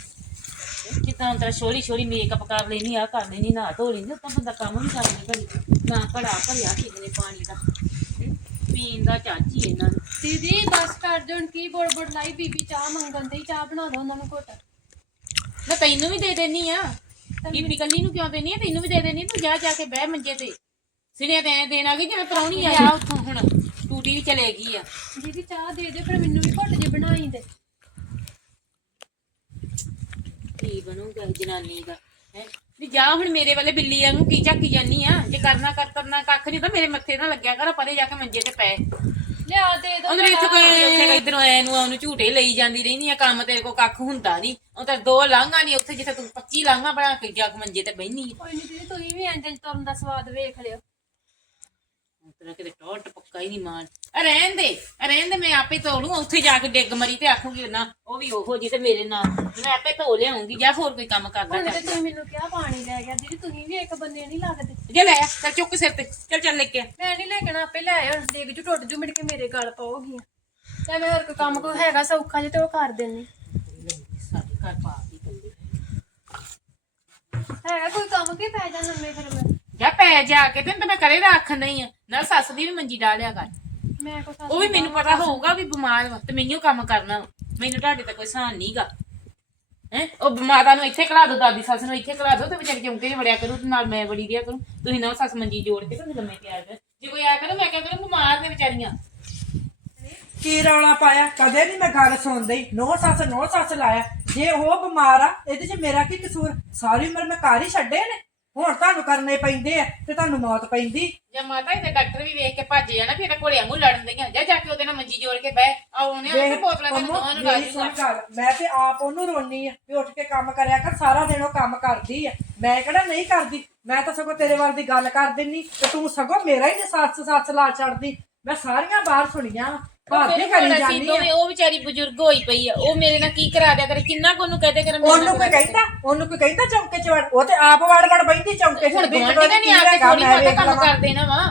ਕਿਦਾਂ ਤੇਰਾ ਛੋਲੀ ਛੋਲੀ ਮੇਕਅਪ ਕਰ ਲੈਣੀ ਆ ਕਰ ਲੈਣੀ ਨਾ ਧੋ ਲੈਣੀ ਤਾਂ ਬੰਦਾ ਕੰਮ ਵੀ ਕਰ ਲੈਂਦਾ ਨਾ ਘੜਾ ਭਰਿਆ ਕਿਸੇ ਨੇ ਪਾਣੀ ਦਾ। ਪੀਣ ਦਾ ਚਾਚੀ ਇਹਨਾਂ ਨੂੰ। ਦੀਦੀ 10 ਕਰ ਜਣ ਕੀ ਬੋੜ ਬੋੜ ਲਾਈ ਬੀਬੀ ਚਾਹ ਮੰਗਣ ਤੇ ਚਾਹ ਬਣਾ ਦੋ ਉਹਨਾਂ ਨੂੰ ਘੁੱਟ। ਮੈਂ ਤੈਨੂੰ ਵੀ ਦੇ ਦੇਣੀ ਆ। ਬੀਬੀ ਕੱਲੀ ਨੂੰ ਕਿਉਂ ਦੇਣੀ ਆ? ਤੈਨੂੰ ਵੀ ਦੇ ਦੇਣੀ ਤੂੰ ਜਾ ਜਾ ਕੇ ਬਹਿ ਮੰਜੇ ਤੇ। ਸਿਨੇ ਤੇ ਦੇਣ ਆ ਗਈ ਜਿਵੇਂ ਪ੍ਰਾਹੁਣੀ ਆ। ਉੱਥੋਂ ਹੁਣ। ਟੂਟੀ ਵੀ ਚਲੇ ਗਈ ਆ। ਦੀਦੀ ਚਾਹ ਦੇ ਦੇ ਪਰ ਮੈਨੂੰ ਵੀ ਘੁੱਟ ਜੇ ਬਣਾਈ ਦੇ। ਕੀ ਬਣੂਗਾ ਇਹ ਜਨਾਨੀ ਦਾ ਹੈ? ਵੀ ਜਾ ਹੁਣ ਮੇਰੇ ਵਾਲੇ ਬਿੱਲੀ ਵਾਂਗੂ ਕੀ ਝਾਕੀ ਜਾਨੀ ਆ? ਜੇ ਕਰਨਾ ਕਰ ਕਰਨਾ ਕੱਖ ਨਹੀਂ ਤਾਂ ਮੇਰੇ ਮੱਥੇ ਨਾਲ ਲੱਗਿਆ ਕਰ ਪਰੇ ਜਾ ਕੇ ਮੰਜੇ ਤੇ ਪੈ। ਲਿਆ ਦੇ ਦੋ ਉਹਨੇ ਇੱਥੇ ਕੋਈ ਉੱਥੇ ਇਧਰੋਂ ਐ ਨੂੰ ਉਹਨੂੰ ਝੂਟੇ ਲਈ ਜਾਂਦੀ ਰਹਿੰਦੀ ਆ ਕੰਮ ਤੇਰੇ ਕੋ ਕੱਖ ਹੁੰਦਾ ਨਹੀਂ ਉਹ ਤਾਂ ਦੋ ਲਾਂਘਾਂ ਨਹੀਂ ਉੱਥੇ ਜਿੱਥੇ ਤੂੰ 25 ਲਾਂਘਾਂ ਬਣਾ ਕੇ ਜਾ ਕੇ ਮੰਜੇ ਤੇ ਬਹਿਨੀ ਕੋਈ ਨਹੀਂ ਦੀਦੀ ਤੁਸੀਂ ਵੀ ਇੰਜ ਤੁਰਨ ਦਾ ਸਵਾਦ ਵੇਖ ਲਿਓ। ਤੇਰਾ ਕਿਤੇ ਟੋਟ ਪੱਕਾ ਹੀ ਨਹੀਂ ਮਾਰ। ਆ ਰਹਿਣ ਦੇ ਆ ਰਹਿਣ ਦੇ ਮੈਂ ਆਪੇ ਧੋ ਲੂੰ ਉੱਥੇ ਜਾ ਕੇ ਡਿੱਗ ਮਰੀ ਤੇ ਆਖੂਗੀ ਨਾ ਉਹ ਵੀ ਉਹੋ ਜੀ ਤੇ ਮੇਰੇ ਨਾਲ। ਮੈਂ ਆਪੇ ਧੋ ਲਿਆਉਂਗੀ ਜਾਂ ਹੋਰ ਕੋਈ ਕੰਮ ਕਰਦਾ ਹੁਣ ਤੇ ਚੱਲ ਤੁਸੀਂ ਮੈਨੂੰ ਕਿਹਾ ਪਾਣੀ ਲੈ ਗਿਆ ਦੀਦੀ ਤੁਸੀਂ ਵੀ ਇੱਕ ਬੰਦੇ ਨਹੀਂ ਲੱਗਦੇ। ਜੇ ਲੈ ਆ, ਚੱਲ ਚੁੱਕ ਸਿਰ ਤੇ ਚੱਲ ਚੱਲ ਲੈ ਕੇ ਆ। ਮੈਂ ਨਹੀਂ ਲੈ ਕੇ ਨਾ ਆਪੇ ਲੈ ਆਇਆ ਜੂ ਟੁੱਟ ਜੂ ਮਿੜ ਕੇ ਮੇਰੇ ਗਲ ਪਾਉਗੀ। ਤੇ ਮੈਂ ਹੋਰ ਕੋਈ ਕੰਮ ਕੋਈ ਹੈਗਾ ਸੌਖਾ ਜੇ ਤੇ ਉਹ ਕਰ ਦੇਣੀ ਸਾਡੇ ਘਰ ਪਾ ਦੀ ਕੱਲੀ ਹੈਗਾ ਕੋਈ ਕੰਮ ਕੀ ਪੈ ਜਾ ਨੰਮੇ ਫਿਰ ਮੈਂ? ਜਾ ਪੈ ਜਾ ਕੇ ਤੈਨੂੰ ਤਾਂ ਮੈਂ ਕਰੇ ਰੱਖ ਨਹੀਂ ਆ। ਨਾਲ ਸੱਸ ਦੀ ਵੀ ਮੰਜੀ ਡਾਲਿਆ ਕਰ। ਮੈਂ ਕੋ ਉਹ ਵੀ ਮੈਨੂੰ ਪਤਾ ਹੋਊਗਾ ਵੀ ਬਿਮਾਰ ਵਾ ਤੇ ਮੈਨੂੰ ਕੰਮ ਕਰਨਾ ਵਾ। ਮੈਨੂੰ ਤੁਹਾਡੇ ਤੇ ਕੋਈ ਸਾਨ ਨਹੀਂਗਾ ਹੈ? ਉਹ ਮਾਤਾ ਨੂੰ ਇੱਥੇ ਕਲਾ ਦੋ ਦਾਦੀ ਸੱਸ ਨੂੰ ਇੱਥੇ ਕਲਾ ਦੋ ਤੇ ਵਿਚਾਰੀ ਚੌਂਕੇ 'ਚ ਵੜਿਆ ਕਰੂ ਤੇ ਨਾਲ ਮੈਂ ਵੜੀ ਦਿਆ ਕਰੂੰ। ਤੁਸੀਂ ਨਾ ਸੱਸ ਮੰਜੀ ਜੋੜ ਕੇ ਤੇ ਮੈਨੂੰ ਲੰਮੇ ਤਿਆਰ ਕਰ। ਜੇ ਕੋਈ ਆਇਆ ਕਰੇ ਮੈਂ ਕਿਹਾ ਕਰੂੰ ਬਿਮਾਰ ਨੇ ਵਿਚਾਰੀਆਂ। ਕੀ ਰੌਲਾ ਪਾਇਆ? ਕਦੇ ਨਹੀਂ ਮੈਂ ਗੱਲ ਸੁਣਦੀ ਨੋ ਸੱਸ ਨੋ ਸੱਸ ਲਾਇਆ। ਜੇ ਉਹ ਬਿਮਾਰ ਆ ਇਹਦੇ 'ਚ ਮੇਰਾ ਕੀ ਕਸੂਰ? ਸਾਰੀ ਉਮਰ ਮੈਂ ਘਰ ਹੀ ਛੱਡੇ ਨੇ। ਹੁਣ ਤੁਹਾਨੂੰ ਕਰਨੇ ਪੈਂਦੇ ਆ ਤੇ ਤੁਹਾਨੂੰ ਮੌਤ ਪੈਂਦੀ। ਜੇ ਮਾਤਾ ਇਹਦੇ ਡਾਕਟਰ ਵੀ ਵੇਖ ਕੇ ਭੱਜ ਜਾਣਾ ਫਿਰ ਘੋੜਿਆਂ ਨੂੰ ਲੜਨ ਦਈਆਂ ਜਾ ਜਾ ਕੇ ਉਹਦੇ ਨਾਲ ਮੰਜੀ ਜੋੜ ਕੇ ਬਹਿ ਆ ਉਹਨੇ ਵੇਖ, ਬੋਤਲਾਂ ਉਹਨੂੰ ਦੋਵਾਂ ਨੂੰ ਮੇਰੀ ਲਾ ਸੁਣ ਗੱਲ ਮੈਂ ਤੇ ਆਪ ਉਹਨੂੰ ਰੋਣੀ ਆ ਵੀ ਉੱਠ ਕੇ ਕੰਮ ਕਰਿਆ ਕਰ ਸਾਰਾ ਦਿਨ ਉਹ ਕੰਮ ਕਰਦੀ ਆ। ਮੈਂ ਕਿਹੜਾ ਨਹੀਂ ਕਰਦੀ? ਮੈਂ ਤਾਂ ਸਗੋਂ ਤੇਰੇ ਵੱਲ ਦੀ ਗੱਲ ਕਰ ਦਿੰਨੀ ਤੇ ਤੂੰ ਸਗੋਂ ਮੇਰਾ ਹੀ ਨੀ ਸੱਸ ਸੱਸ ਲਾ ਛੱਡਦੀ। ਮੈਂ ਸਾਰੀਆਂ ਬਾਹਰ ਸੁਣੀਆਂ ਭਾਬੀ ਕਰੀ ਜਾਂਦੀ ਆ। ਉਹ ਵਿਚਾਰੀ ਬਜ਼ੁਰਗ ਹੋਈ ਪਈ ਆ। ਉਹ ਮੇਰੇ ਨਾਲ ਕੀ ਕਰਾ ਦਿਆ ਕਰੇ? ਕਿੰਨਾ ਕੋ ਨੂੰ ਕਹਦੇ ਕਰ ਉਹਨੂੰ ਕੋਈ ਕਹਿੰਦਾ? ਉਹਨੂੰ ਕੋਈ ਕਹਿੰਦਾ ਚੌਂਕੇ ਚ ਵੜ? ਉਹ ਤੇ ਆਪ ਵੜ ਵੜ ਬੈਠੀ ਚੌਂਕੇ ਚ ਹੁਣ ਵੀ ਗਵਾਂਢੀਆਂ ਨੇ ਆ ਕੇ ਥੋੜੀ ਬਹੁਤਾ ਕੰਮ ਕਰ ਦੇਣਾ ਵਾ।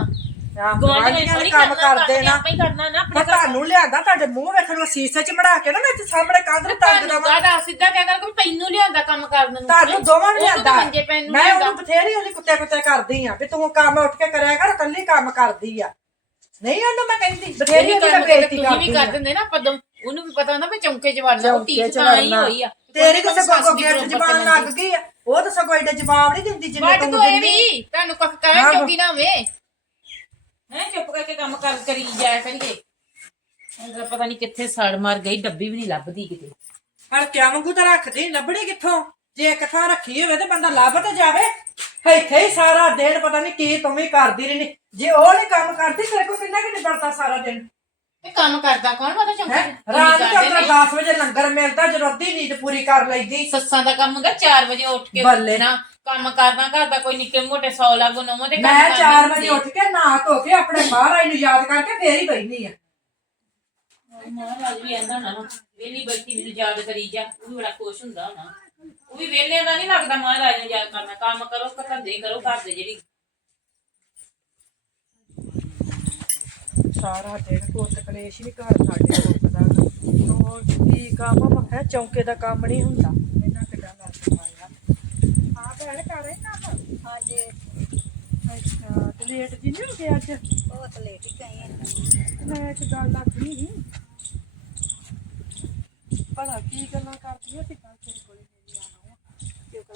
ਗਵਾਂਢੀਆਂ ਨੇ ਥੋੜੀ ਕੰਮ ਕਰਨਾ ਕਰਦੇ ਨਾ ਆਪਾਂ ਹੀ ਕਰਨਾ ਨਾ ਆਪਣੇ ਮੈਂ ਤੁਹਾਨੂੰ ਲਿਆਂਦਾ ਤੁਹਾਡੇ ਮੂੰਹ ਵੇਖਣ ਨੂੰ ਸੀਸੇ ਚ ਮੜਾ ਕੇ ਨਾ ਮੈਂ ਇੱਥੇ ਸਾਹਮਣੇ ਕੰਧ ਨੂੰ ਟੰਗ ਤੁਹਾਨੂੰ ਦਵਾਂ। ਕਹਦਾ ਸਿੱਧਾ ਕਹਿ ਕਰ ਕਿ ਤੈਨੂੰ ਲਿਆਂਦਾ ਕੰਮ ਕਰਨ ਨੂੰ। ਤੁਹਾਨੂੰ ਦੋਵਾਂ ਨੂੰ ਉਹਨੂੰ ਤਾਂ ਲਿਆਂਦਾ ਮੰਜੇ ਪੈਣ ਨੂੰ ਮੈਂ ਲਿਆਂਦਾ। ਉਹਨੂੰ ਬਥੇਰੀ ਉਹਦੀ ਕੁੱਤੇ ਕੁੱਤੇ ਕਰਦੀ ਆ ਵੀ ਤੂੰ ਕੰਮ ਉੱਠ ਕੇ ਕਰਿਆ ਕਰ ਕੱਲੀ ਕੰਮ ਕਰਦੀ ਆ। ਨਹੀਂ ਉਹਨੂੰ ਮੈਂ ਕਹਿੰਦੀ ਬਥੇਰੀ ਤੇਰੀ ਉਹਦੀ ਕੰਮ ਮੈਂ ਤੇ ਬੇਇੱਜ਼ਤੀ ਤੁਸੀਂ ਵੀ ਕਰਦੀ ਕਰ ਦਿੰਦੇ ਨਾ ਪਦਮ ਉਹਨੂੰ ਵੀ ਪਤਾ ਹੁੰਦਾ ਵੀ ਚੌਂਕੇ ਚ ਵੜਨਾ ਉਹ ਚੌਂਕੇ ਟੀਚ ਚ ਤਾਂ ਹੀ ਵੜਨਾ। ਹੋਈ ਆ। ਤੇਰੀ ਸੱਸ ਦੀ ਗੇਟ ਜ਼ਬਾਨ ਲੱਗ ਗਈ ਆ। ਉਹ ਤਾਂ ਸਗੋਂ ਐਡਾ ਜਵਾਬ ਨਹੀਂ ਦਿੰਦੀ ਜਿੰਨੇ ਵੱਢ ਤੂੰ ਇਹ ਦਿੰਦੀ ਵੀ ਤੁਹਾਨੂੰ ਕੁੱਖ ਕਹੇ ਆਹੋ। ਚੌਕੀ ਨਾ ਹੋਵੇ। ਹੈ ਚੁੱਪ ਕਰਕੇ ਕੰਮ ਕਰ ਕਰੀ ਜਾਇਆ ਕਰੀਏ। ਇਹਦਾ ਪਤਾ ਨਹੀਂ ਕਿੱਥੇ ਸੜ ਮਾਰ ਗਈ ਡੱਬੀ ਵੀ ਨਹੀਂ ਲੱਭਦੀ ਕਿਤੇ। ਹਲਕਿਆਂ ਵਾਂਗੂ ਤਾਂ ਰੱਖਦੀ ਲੱਭਣੀ ਕਿੱਥੋਂ? ਜੇ ਇੱਕ ਥਾਂ ਰੱਖੀ ਹੋਵੇ ਤੇ ਬੰਦਾ ਲੱਭ ਤੇ ਜਾਵੇ ਇੱਥੇ ਹੀ ਸਾਰਾ ਦਿਨ ਪਤਾ ਨਹੀਂ ਕੀ ਤੂੰ ਵੀ ਕਰਦੀ ਰਹਿੰਦੀ ਜੇ ਉਹ ਨਹੀਂ ਕੰਮ ਕਰਦੀ ਤੇਰੇ ਕੋਲ ਕਿੰਨਾ ਕਿ ਨਿਬੜਦਾ ਸਾਰਾ ਦਿਨ ਇਹ ਕੰਮ ਕਰਦਾ ਕੌਣ ਪਤਾ ਚੌਂਕੇ ਹੈ ਚ? ਰਾਤ ਨੂੰ ਨੇ। 10 ਵਜੇ ਲੰਗਰ ਮਿਲਦਾ ਜਦੋਂ ਅੱਧੀ ਨੀਂਦ ਪੂਰੀ ਕਰ ਲੈਂਦੀ ਸੱਸਾਂ ਦਾ ਕੰਮ ਹੁੰਦਾ 4 ਵਜੇ ਉੱਠ ਕੇ ਬੱਲੇ। ਨਾ ਕੰਮ ਕਰਨਾ ਘਰ ਦਾ ਕੋਈ ਨਿੱਕੇ ਮੋਟੇ 100 ਲਾਗੋ ਨਵਾਂ ਤੇ ਕੰਮ ਮੈਂ ਕਰਦੀ 4 ਹੁੰਦੀ। ਵਜੇ ਉੱਠ ਕੇ ਨਹਾ ਧੋ ਕੇ ਆਪਣੇ ਮਹਾਰਾਜ ਨੂੰ ਯਾਦ ਕਰਕੇ ਫੇਰ ਹੀ ਬੈਠੀ ਆ ਮਹਾਰਾਜ ਵੀ ਆਂਦਾ ਨਾ ਵੇਲੀ ਬੈਠੀ ਮੈਨੂੰ ਯਾਦ ਕਰੀ ਜਾ ਉਹ ਵੀ ਬੜਾ ਖੁਸ਼ ਹੁੰਦਾ ਹੋਣਾ ਉਹ ਵੀ ਵੇਲੇ ਦਾ ਨਹੀਂ ਲੱਗਦਾ ਮਹਾਰਾਜ ਨੂੰ ਯਾਦ ਕਰਨਾ। ਕੰਮ ਕਰੋ ਧੰਦੇ ਕਰੋ ਘਰ ਦੇ ਜਿਹੜੀ ਸਾਰਾ ਦਿਨ ਕੋਤ ਕਲੇਸ਼ ਵੀ ਘਰ ਸਾਡੇ ਮੁੱਕਦਾ ਉਹ ਕੀ ਕੰਮ ਹੈ ਚੌਂਕੇ ਦਾ ਕੰਮ ਨਹੀਂ ਹੁੰਦਾ। ਇਹਨਾਂ ਕਿੱਡਾ ਲੱਗ ਪਾਇਆ ਆ। ਭੈਣ ਕਰ ਰਹੇ ਕੰਮ ਹਾਂਜੀ। ਅੱਛਾ ਤੇ ਲੇਟ ਜੀ ਨਹੀਂ ਹੋ ਗਿਆ ਅੱਜ? ਬਹੁਤ ਲੇਟ ਹੀ ਗਏ ਆ। ਮੈਂ ਇੱਕ ਗੱਲ ਆਖਣੀ ਸੀ। ਭਲਾ ਕੀ ਗੱਲਾਂ ਕਰਦੀ ਹੈ ਤੇ ਮੇਰੀ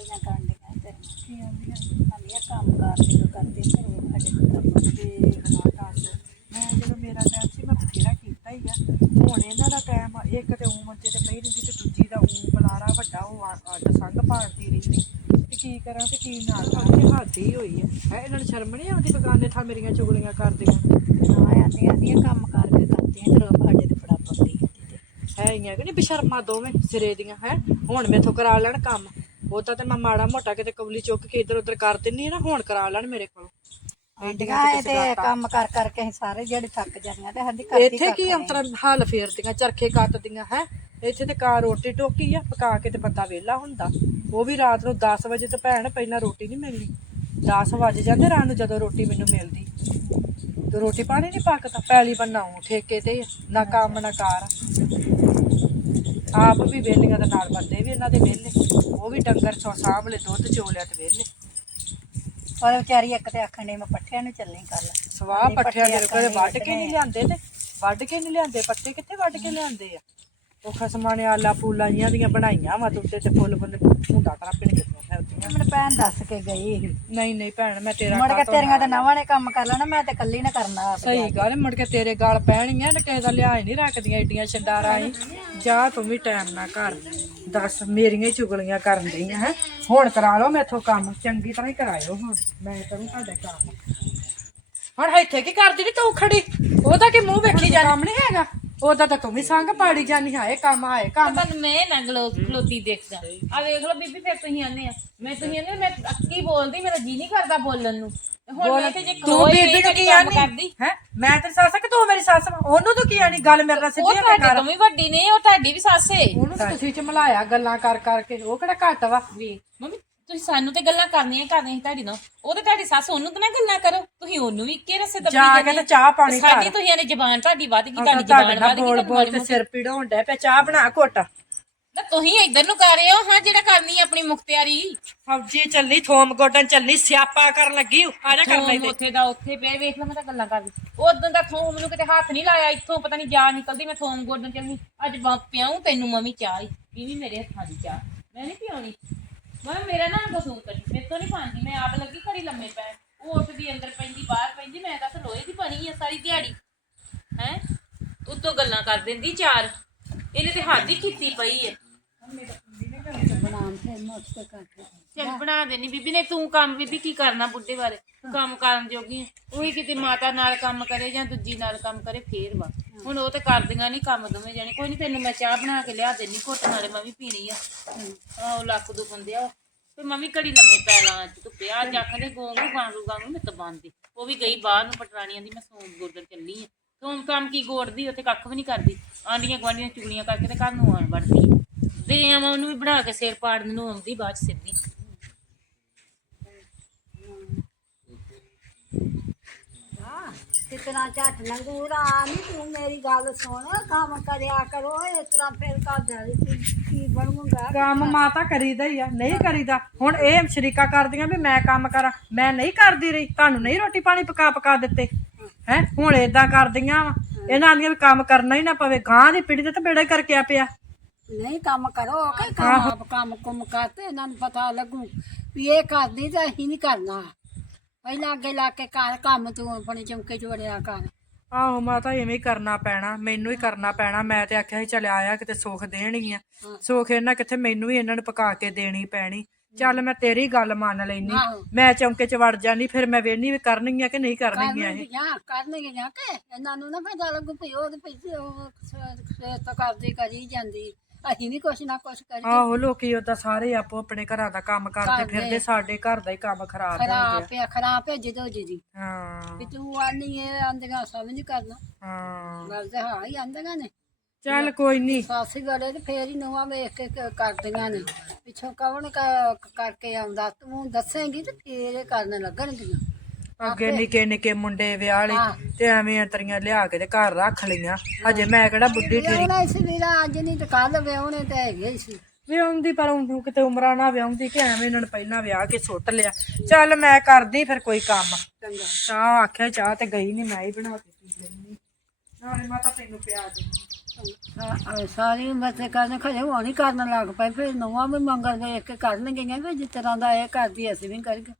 ਕਰਨ ਕੀ ਕੰਮ ਜੋ ਕਰਦੇ ਤੇ ਸਾਡੇ ਕੋਲ ਤੇ ਹਾਲਾਤ ਦੱਸ ਮੈਂ ਜਦੋਂ ਮੇਰਾ ਟਾਈਮ ਸੀ ਮੈਂ ਬਥੇਰਾ ਕੀਤਾ ਹੀ ਆ। ਹੁਣ ਇਹਨਾਂ ਦਾ ਟਾਈਮ ਆ ਇੱਕ ਤੇ ਉਹ ਮੰਜੇ ਤੇ ਪਈ ਰਹਿੰਦੀ ਤੇ ਦੂਜੀ ਦਾ ਉਹ ਬਲਾਰਾ ਵੱਡਾ ਉਹ ਆ- ਅੱਡ ਸੰਗ ਪਾੜਦੀ ਰਹਿੰਦੀ। ਤੇ ਕੀ ਕਰਾਂ ਤੇ ਕੀ ਨਾ ਕਰਾਂ ਤੇ ਹੱਦ ਹੀ ਹੋਈ ਹੈ ਇਹਨਾਂ ਨੂੰ ਸ਼ਰਮ ਨਹੀਂ ਆਉਂਦੀ ਬਗਾਨੇ ਥਾਂ ਮੇਰੀਆਂ ਚੁਗਲੀਆਂ ਕਰਦੀਆਂ ਨਾ ਆਂਦੀਆਂ ਆਂਦੀਆਂ ਕੰਮ ਕਰਕੇ ਕਰਦੀਆਂ ਸਾਡੇ ਤੇ ਬੜਾ ਪੱਤੀ ਹੈ ਇਆਂ ਕਿ ਨਹੀਂ ਬਸ਼ਰਮਾ ਦੋਵੇਂ ਸਿਰੇ ਦੀਆਂ ਹੈ? ਹੁਣ ਮੇਥੋਂ ਕਰਾ ਲੈਣ ਕੰਮ। ਉਦਾਂ ਤੇ ਮੈਂ ਮਾੜਾ ਮੋਟਾ ਕਿਤੇ ਕਬਲੀ ਚੁੱਕ ਕੇ ਇੱਧਰ ਉੱਧਰ ਕਰ ਦਿੰਨੀ ਆ ਨਾ ਹੁਣ ਕਰਾ ਲੈਣ ਮੇਰੇ ਕੋਲੋਂ। ਆਂਦੀਆਂ ਇਹ ਤੇ ਕੰਮ ਕਰ ਕਰਕੇ ਅਸੀਂ ਸਾਰੇ ਜਿਹੜੇ ਥੱਕ ਜਾਂਦੀਆਂ ਤੇ ਸਾਡੀ ਕਰਦੀ ਇੱਥੇ ਕੀ ਅੰਤਰ ਹੱਲ ਫੇਰਦੀਆਂ ਚਰਖੇ ਕੱਤਦੀਆਂ ਹੈ? ਇੱਥੇ ਤੇ ਕਾਰ ਰੋਟੀ ਟੋਕੀ ਆ ਪਕਾ ਕੇ ਤੇ ਬੰਦਾ ਵਿਹਲਾ ਹੁੰਦਾ। ਉਹ ਵੀ ਰਾਤ ਨੂੰ 10 ਵਜੇ ਤੋਂ ਭੈਣ ਪਹਿਲਾਂ ਰੋਟੀ ਨਹੀਂ ਮਿਲਣੀ। 10 ਵਜ ਜਾਂਦੇ ਰਾਤ ਨੂੰ ਜਦੋਂ ਰੋਟੀ ਮੈਨੂੰ ਮਿਲਦੀ। ਤੇ ਰੋਟੀ ਪਾਣੀ ਨਹੀਂ ਪੱਕਦਾ ਪੈਲੀ ਬਣਾਉ ਠੇਕੇ ਤੇ ਨਾ ਕੰਮ ਨਾ ਕਾਰ। ਆਪ ਵੀ ਵਿਹਲੀਆਂ ਦੇ ਨਾਲ ਬੰਦੇ ਵੀ ਇਹਨਾਂ ਦੇ ਵਿਹਲੇ। ਉਹ ਵੀ ਡੰਗਰ ਸੌ ਲੈ ਦੁੱਧ ਚੋਲਿਆ ਤੇ ਵਿਹਲੇ। ਉਹ ਵਿਚਾਰੀ ਇੱਕ ਤੇ ਆਖਣ ਡਈ ਮੈਂ ਪੱਠਿਆਂ ਨੂੰ ਚੱਲੀ ਕਰ ਸਵਾਹ ਪੱਠਿਆਂ ਦੇ ਕੋਲੇ ਵੱਢ ਕੇ ਨਹੀਂ ਲਿਆਂਦੇ ਤੇ। ਵੱਢ ਕੇ ਨਹੀਂ ਲਿਆਂਦੇ ਪੱਤੇ ਕਿੱਥੇ ਵੱਢ ਕੇ ਲਿਆਂਦੇ ਆ? ਉਹ ਖਸਮਾਂ ਨੇ ਆਲਾ ਫੂਲਾਂ ਜੀਆਂ ਦੀਆਂ ਬਣਾਈਆਂ ਵਾ ਉੱਤੇ ਤੇ ਫੁੱਲ ਫੁੱਲ ਮੁੰਡਾ ਕਰਾ ਪਿਣ ਕੇ ਫਿਰਦੀਆਂ ਮੈਨੂੰ ਭੈਣ ਦੱਸ ਕੇ ਗਈ ਸੀ ਨਹੀਂ ਨਹੀਂ ਭੈਣ ਮੈਂ ਤੇਰਾ ਮੁੜ ਕੇ ਤੇਰੀਆਂ ਤੇ ਨਵਾਂ ਨੇ ਕੰਮ ਕਰ ਲੈਣਾ ਮੈਂ ਤੇ ਇਕੱਲੀ ਨੇ ਕਰਨਾ ਆਪ ਸਹੀ ਗੱਲ ਮੁੜ ਕੇ ਤੇਰੇ ਗਾਲ ਪੈਣੀਆਂ ਤੇ ਕਿਸੇ ਦਾ ਲਿਹਾਜ਼ ਨਹੀਂ ਰੱਖਦੀਆਂ ਏਡੀਆਂ ਛੰਡਾਰਾਂ ਹੀ ਜਾ ਤੂੰ ਵੀ ਟਾਈਮ ਨਾ ਕਰ ਦੱਸ ਮੇਰੀਆਂ ਹੀ ਚੁਗਲੀਆਂ ਕਰਨ ਡਈਆਂ ਹੈ। ਹੁਣ ਕਰਾ ਲਓ ਮੈਥੋਂ ਕੰਮ ਚੰਗੀ ਤਰ੍ਹਾਂ ਹੀ ਕਰਾਇਓ ਹੁਣ ਮੈਂ ਕਰੂੰ ਤੁਹਾਡੇ ਕੰਮ। ਹੁਣ ਇੱਥੇ ਕੀ ਕਰਦੀ ਨੀ ਤੂੰ ਖੜੀ? ਉਹਦਾ ਕੀ ਮੂੰਹ ਵੇਖੀ ਜਾ ਕੰਮ ਨਹੀਂ ਹੈਗਾ। ਉਹਦਾ ਤਾਂ ਤੂੰ ਵੀ ਸੰਗ ਪਾੜੀ ਜਾਨੀ ਹਾਏ ਕੰਮ ਆਏ ਕੰਮ। ਤੁਹਾਨੂੰ ਮੈਂ ਨਾ ਗਲੋ ਖਲੋਤੀ ਦੇਖਦਾ। ਆ ਵੇਖ ਲਓ ਬੀਬੀ ਫਿਰ ਤੁਸੀਂ ਆਨੇ ਆ। ਮੈਂ ਤੁਸੀਂ ਆਨੇ ਮੈਂ ਅੱਕੀ ਬੋਲਦੀ ਮੇਰਾ ਜੀ ਨਹੀਂ ਕਰਦਾ ਬੋਲਣ ਨੂੰ। ਹੁਣ ਮੈਂ ਤੇ ਜੇ ਤੂੰ ਬੀਬੀ ਨੂੰ ਕੀ ਆਨੀ? ਹੈ? ਮੈਂ ਤੇਰੀ ਸੱਸ ਕਿ ਤੂੰ ਮੇਰੀ ਸੱਸ? ਉਹਨੂੰ ਤੂੰ ਕੀ ਆਨੀ? ਗੱਲ ਮੇਰੇ ਨਾਲ ਉਹ ਸਿੱਧੀ ਤੁਹਾਡੇ ਕਰ? ਤੋਂ ਵੀ ਵੱਡੀ ਨੇ ਉਹ ਤੁਹਾਡੀ ਵੀ ਸੱਸ ਏ। ਉਹਨੂੰ ਤੁਸੀਂ ਚਮਲਾਇਆ ਗੱਲਾਂ ਕਰ ਕਰਕੇ ਉਹ ਕਿਹੜਾ ਘੱਟ ਵਾ? ਵੀ ਮੰਮੀ ਤੁਸੀਂ ਸਾਨੂੰ ਤੇ ਗੱਲਾਂ ਕਰਨੀਆਂ ਹੀ ਕਰਨੀਆਂ ਸੀ ਤੁਹਾਡੀ ਨਾਲ। ਉਹ ਤੇ ਤੁਹਾਡੀ ਸੱਸ ਉਹਨੂੰ ਤੇ ਨਾ ਗੱਲਾਂ ਕਰੋ। ਤੁਸੀਂ ਉਹਨੂੰ ਵੀ ਇੱਕੇ ਰਸੇ ਦੱਬੀ ਜਾ ਕੇ ਤੇ ਚਾਹ ਪਾਣੀ ਤੇ ਸਾਡੀ। ਤੁਸੀਂ ਨੇ ਜ਼ਬਾਨ ਤੁਹਾਡੀ ਵੱਧ ਗਈ ਤੁਹਾਡੀ ਜ਼ਬਾਨ ਵੱਧ ਗਈ ਬੋਲ ਤੁਹਾਨੂੰ ਬੋਲ ਮਾੜੀ ਤੇ ਸਿਰ ਪੀੜ ਹੋਣ ਡਿਆ ਪਿਆ ਚਾਹ ਬਣਾ ਘੁੱਟ। ਨਾ ਤੁਸੀਂ ਇੱਧਰ ਨੂੰ ਕਰ ਰਹੇ ਹੋ ਹਾਂ ਜਿਹੜਾ ਕਰਨੀ ਆਪਣੀ ਮੁਖਤਿਆਰੀ ਸਬਜ਼ੀ ਚੱਲੀ ਥੋਮ ਗੋਡਨ ਚੱਲੀ ਸਿਆਪਾ ਕਰਨ ਲੱਗੀ ਆ ਜਾ ਕਰ ਥੋਮ ਲੈਂਦੇ। ਉੱਥੇ ਦਾ ਉੱਥੇ ਪਿਆ ਵੇਖ ਲੈ ਮੈਂ ਤਾਂ ਗੱਲਾਂ ਕਰਦੀ ਉਦੋਂ ਦਾ ਥੋਮ ਨੂੰ ਕਿਤੇ ਹੱਥ ਨਹੀਂ ਲਾਇਆ ਇੱਥੋਂ ਪਤਾ ਨਹੀਂ ਜਾ ਨਿਕਲਦੀ ਮੈਂ ਥੋਮ ਗੋਡਨ ਚੱਲਣੀ ਅੱਜ ਬਾ ਪਿਆਉਂ ਤੈਨੂੰ ਮੰਮੀ ਚਾਹ ਹੀ ਪੀਵੀ ਮੇਰੇ ਹੱਥਾਂ ਦੀ ਚਾਹ। ਮੈਂ ਨਹੀਂ ਪੀਉਣੀ ਮੈਂ ਮੇਰਾ ਨਾ ਕਸੂਰ ਕਰੀ ਮੇਰੇ ਤੋਂ ਨਹੀਂ ਪਾਉਂਦੀ, ਮੈਂ ਆਪ ਲੱਗੀ ਘੜੀ ਲੰਮੇ ਪੈ ਉਹ ਉੱਠਦੀ ਅੰਦਰ ਪੈਂਦੀ, ਬਾਹਰ ਪੈਂਦੀ, ਮੈਂ ਤਾਂ ਲੋਹੇ ਦੀ ਬਣੀ ਆ ਸਾਰੀ ਦਿਹਾੜੀ, ਹੈ? ਉੱਤੋਂ ਗੱਲਾਂ ਕਰ ਦਿੰਦੀ ਚਾਰ, ਇਹਨੇ ਤੇ ਹੱਦ ਹੀ ਕੀਤੀ ਪਈ ਹੈ ਬਣਾਉਣ ਤੇ ਕਰਕੇ ਚੱਲ ਬਣਾ ਦੇਣੀ ਬੀਬੀ ਨੇ ਤੂੰ ਕੰਮ ਬੀਬੀ ਕੀ ਕਰਨਾ ਬੁੱਢੇ ਬਾਰੇ? ਕੰਮ ਕਰਨ ਜੋਗੀ ਉਹੀ ਕਿਤੇ ਮਾਤਾ ਨਾਲ ਕੰਮ ਕਰੇ ਜਾਂ ਦੂਜੀ ਨਾਲ ਕੰਮ ਕਰੇ ਫੇਰ ਵਾ। ਹੁਣ ਉਹ ਤੇ ਕਰਦੀਆਂ ਨਹੀਂ ਕੰਮ ਦੋਵੇਂ ਜਾਣੇ। ਕੋਈ ਨਹੀਂ ਤੈਨੂੰ ਮੈਂ ਚਾਹ ਬਣਾ ਕੇ ਲਿਆ ਦੇਣੀ ਘੁੱਟ ਨਾਲੇ ਮੈਂ ਵੀ ਪੀਣੀ ਆ। ਆਹ ਲੱਕ ਦੁਖੰਦੇ ਆ ਤੇ ਮੈਂ ਵੀ ਘੜੀ ਲੰਮੇ ਪੈ ਲਾਂ ਅੱਜ ਤੂੰ ਪਿਆ ਜੱਖਦੇ ਗੋਂਗੂ ਗਾਂਗੂ ਗਾਂਗੂ ਮੈਂ ਤਾਂ ਬੰਦੀ ਉਹ ਵੀ ਗਈ ਬਾਹਰ ਨੂੰ ਪਟਰਾਣੀਆਂ ਦੀ ਮੈਂ ਸੌਂ ਗੁਰਦਰ ਚੱਲੀ ਆ। ਤੂੰ ਕੰਮ ਕੀ ਗੋੜਦੀ ਉੱਥੇ ਕੱਖ ਵੀ ਨਹੀਂ ਕਰਦੀ। ਆਂਡੀਆਂ ਗਵਾਂਡੀਆਂ ਚੁਗਲੀਆਂ ਕਰਕੇ ਤੇ ਘਰ ਨੂੰ ਆਣ ਵੜਦੀ। ਆ। ਦੇ ਆਵਾਂ ਉਹਨੂੰ ਵੀ ਬਣਾ ਕੇ ਸਿਰ ਪਾੜਨ ਨੂੰ ਆਉਂਦੀ ਬਾਅਦ ਸਿੱਧੀ ਕਿਤਨਾ ਝੱਟ ਨੰਗੂਰਾ ਨਹੀਂ ਤੂੰ ਮੇਰੀ ਗੱਲ ਸੁਣ ਕੰਮ ਕਰਿਆ ਕਰੋ ਇਸ ਤਰ੍ਹਾਂ ਫਿਰ ਘਰ ਦੇ ਕੀ ਬਣੂਗਾ। ਕੰਮ ਮਾਤਾ ਕਰੀਦਾ ਹੀ ਆ ਨਹੀਂ ਕਰੀਦਾ। ਹੁਣ ਇਹ ਸ਼ਰੀਕਾ ਕਰਦੀਆਂ ਵੀ ਮੈਂ ਕੰਮ ਕਰਾਂ ਮੈਂ ਨਹੀਂ ਕਰਦੀ ਰਹੀ ਤੁਹਾਨੂੰ ਨਹੀਂ ਰੋਟੀ ਪਾਣੀ ਪਕਾ ਪਕਾ ਦਿੱਤੇ। ਹੈ ਹੁਣ ਏਦਾਂ ਕਰਦੀਆਂ ਵਾ। ਇਹਨਾਂ ਦੀਆਂ ਵੀ ਕੰਮ ਕਰਨਾ ਹੀ ਨਾ ਪਵੇ ਗਾਂ ਦੀ ਪੀੜੀ ਤੇ ਤਾਂ ਬੇੜਾ ਕਰਕੇ ਆ ਪਿਆ। ਨਹੀਂ ਕੰਮ ਕਰੋ ਕਿ ਕੰਮ ਕੰਮ ਕੁਮ ਕਰਤੇ ਇਹਨਾਂ ਨੂੰ ਪਤਾ ਲੱਗੂ ਵੀ ਇਹ ਕਰਦੀ ਤਾਂ ਅਸੀਂ ਨਹੀਂ ਕਰਨਾ। ਪਹਿਲਾਂ ਅੱਗੇ ਲਾ ਕੇ ਘਰ ਕੰਮ ਤੂੰ ਆਪਣੇ ਚੌਂਕੇ ਜੋੜਿਆ ਕਰ। ਆਹੋ ਮਾਤਾ ਐਵੇਂ ਹੀ ਕਰਨਾ ਪੈਣਾ ਮੈਨੂੰ ਹੀ ਕਰਨਾ ਪੈਣਾ। ਮੈਂ ਤੇ ਆਖਿਆ ਸੀ ਚੱਲ ਆਇਆ ਕਿਤੇ ਸੁੱਖ ਦੇਣਗੀਆਂ ਸੁੱਖ ਇਹਨਾਂ ਕਿੱਥੇ ਮੈਨੂੰ ਵੀ ਇਹਨਾਂ ਨੂੰ ਪਕਾ ਕੇ ਦੇਣੀ ਪੈਣੀ। ਚੱਲ ਮੈਂ ਤੇਰੀ ਗੱਲ ਮੰਨ ਲੈਨੀ ਆਹੋ। ਮੈਂ ਚੌਂਕੇ 'ਚ ਵੜ ਜਾਨੀ ਫਿਰ ਮੈਂ ਵੇਹਨੀ ਵੀ ਕਰਨਗੀਆਂ ਕਿ ਨਹੀਂ ਕਰਨਗੀਆਂ ਇਹ। ਕਰਨਗੀਆਂ ਕਰਨਗੀਆਂ ਕਿ? ਇਹਨਾਂ ਨੂੰ ਨਾ ਪਤਾ ਲੱਗੂ ਉਹ ਤੇ ਪੈਸੇ ਉਹ ਸ- ਤਾਂ ਕਰਦੀ ਕਰੀ ਜਾਂਦੀ। ਅਸੀਂ ਵੀ ਕੁਛ ਨਾ ਕੁਛ ਕਰੀ ਆਹੋ ਲੋਕੀ ਓਦਾਂ ਸਾਰੇ ਆਪੋ ਆਪਣੇ ਘਰਾਂ ਦਾ ਕੰਮ ਕਰਦੇ ਕਰਦੇ। ਫਿਰਦੇ ਸਾਡੇ ਘਰ ਦਾ ਹੀ ਕੰਮ ਖਰਾਬ ਹੋ ਖਰਾਬ ਗਿਆ। ਪਿਆ ਖਰਾਬ ਪਿਆ ਜਦੋਂ ਜੀ। ਹਾਂ। ਵੀ ਤੂੰ ਆਨੀ ਇਹ ਆਂਦੀਆਂ ਸਮਝ ਨਹੀਂ ਕਰਨਾ। ਹਾਂ। ਗੱਲ ਤੇ ਹਾਂ ਹੀ ਆਂਦੀਆਂ ਨੇ। ਚੱਲ ਕੋਈ ਨਹੀਂ ਸਾਸੀ ਗਲੇ ਤੇ ਫੇਰ ਹੀ ਨਵਾਂ ਵੇਖ ਕੇ ਕ- ਕਰਦੀਆਂ ਨੇ। ਪਿੱਛੋਂ ਕੌਣ ਕ- ਕਰਕੇ ਆਉਂਦਾ? ਤੂੰ ਦੱਸੇਂਗੀ ਤੇ ਫੇਰ ਇਹ ਕਰਨ ਲੱਗਣਗੀਆਂ। ਅੱਗੇ ਨਿੱਕੇ ਨਿੱਕੇ ਮੁੰਡੇ ਵਿਆਹ। ਲਈ ਤੇ ਐਵੇਂ ਅੰਤਰੀਆਂ ਲਿਆ ਕੇ ਤੇ ਘਰ ਰੱਖ ਲਈਆਂ। ਹਜੇ ਮੈਂ ਕਿਹੜਾ ਬੁੱਢੀ ਠੇਰੀ ਵਿਆਹਣਾ ਇਸ ਵੀਰਾ ਅੱਜ ਨਹੀਂ ਤੇ ਕੱਲ ਵਿਆਹਣੇ ਤੇ ਹੈਗੇ ਹੀ ਸੀ। ਵਿਆਹੁੰਦੀ ਪਰ ਉਹਨੂੰ ਕਿਤੇ ਉਮਰਾਂ ਨਾ ਵਿਆਹੁੰਦੀ ਕਿ ਐਵੇਂ ਇਹਨਾਂ ਨੂੰ ਪਹਿਲਾਂ ਵਿਆਹ ਕੇ ਸੁੱਟ ਲਿਆ। ਚੱਲ ਮੈਂ ਕਰਦੀ ਫਿਰ ਕੋਈ ਕੰਮ। ਚੰਗਾ। ਚਾਹ ਆਖਿਆ ਚਾਹ ਤੇ ਗਈ ਨਹੀਂ ਮੈਂ ਹੀ ਬਣਾ ਕੇ ਪੀ ਲੈਣੀ ਨਾਲੇ ਮਾਤਾ ਤੈਨੂੰ ਪਿਆ ਦੇ ਸਾ- ਸਾਰੀ ਉਮਰ ਤੇ ਕਰਨ ਖੜੇ ਹੋਣੀ ਕਰਨ ਲੱਗ ਪਏ ਫਿਰ ਨਵਾਂ ਵੀ ਮੰਗਲ ਵੇਖ ਕੇ ਕਰਨਗੀਆਂ ਵੀ ਜਿਸ ਤਰ੍ਹਾਂ ਦਾ ਇਹ ਕਰਦੀ ਅਸੀਂ ਵੀ ਕਰੀਏ।